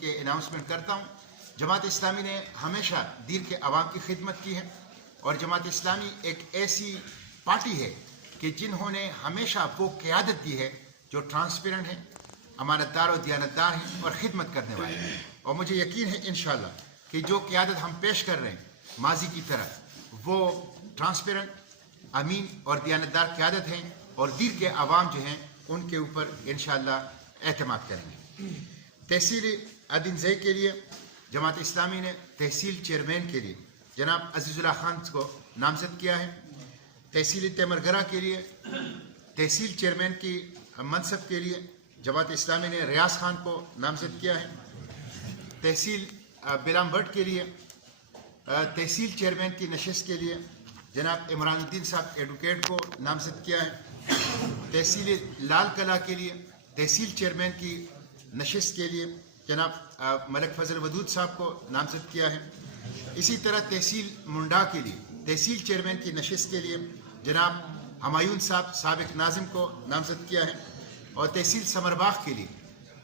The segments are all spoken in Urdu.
کے اناؤنسمنٹ کرتا ہوں. جماعت اسلامی نے ہمیشہ دیر کے عوام کی خدمت کی ہے اور جماعت اسلامی ایک ایسی پارٹی ہے کہ جنہوں نے ہمیشہ وہ قیادت دی ہے جو ٹرانسپیرنٹ ہے, امانت دار اور دیانتدار ہیں اور خدمت کرنے والے ہیں. اور مجھے یقین ہے انشاءاللہ کہ جو قیادت ہم پیش کر رہے ہیں ماضی کی طرح وہ ٹرانسپیرنٹ, امین اور دیانتدار قیادت ہیں اور دیر کے عوام جو ہیں ان کے اوپر انشاءاللہ اعتماد کریں گے. تحصیل ادینزئی کے لیے جماعت اسلامی نے تحصیل چیئرمین کے لیے جناب عزیز اللہ خان کو نامزد کیا ہے. تحصیل تیمرگرہ کے لیے تحصیل چیئرمین کی منصب کے لیے جماعت اسلامی نے ریاض خان کو نامزد کیا ہے. تحصیل بیلامبٹ کے لیے تحصیل چیئرمین کی نشست کے لیے جناب عمران الدین صاحب ایڈوکیٹ کو نامزد کیا ہے. تحصیل لال قلعہ کے لیے تحصیل چیئرمین کی نشست کے لیے جناب ملک فضل ودود صاحب کو نامزد کیا ہے. اسی طرح تحصیل منڈا کے لیے تحصیل چیئرمین کی نشست کے لیے جناب ہمایون صاحب سابق ناظم کو نامزد کیا ہے. اور تحصیل سمرباغ کے لیے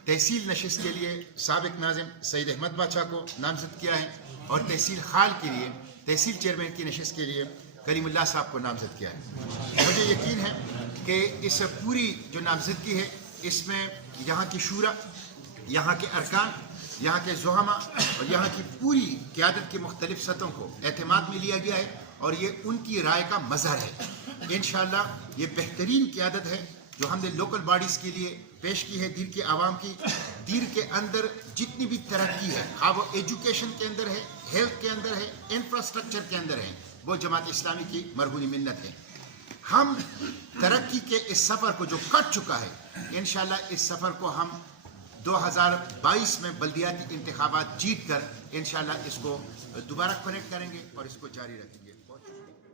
تحصیل نشست کے لیے سابق ناظم سید احمد بادشاہ کو نامزد کیا ہے. اور تحصیل خال کے لیے تحصیل چیئرمین کی نشست کے لیے کریم اللہ صاحب کو نامزد کیا ہے. مجھے یقین ہے کہ اس پوری جو نامزدگی ہے اس میں یہاں کی شورا, یہاں کے ارکان, یہاں کے زعماء اور یہاں کی پوری قیادت کے مختلف سطحوں کو اعتماد میں لیا گیا ہے اور یہ ان کی رائے کا مظہر ہے. انشاءاللہ یہ بہترین قیادت ہے جو ہم نے لوکل باڈیز کے لیے پیش کی ہے. دیر کے عوام کی دیر کے اندر جتنی بھی ترقی ہے, خواہ وہ ایجوکیشن کے اندر ہے, ہیلتھ کے اندر ہے, انفراسٹرکچر کے اندر ہے, وہ جماعت اسلامی کی مرہونی منت ہے. ہم ترقی کے اس سفر کو جو کٹ چکا ہے انشاءاللہ اس سفر کو ہم 2022 میں بلدیاتی انتخابات جیت کر انشاءاللہ اس کو دوبارہ کنیکٹ کریں گے اور اس کو جاری رکھیں گے. بہت شکریہ.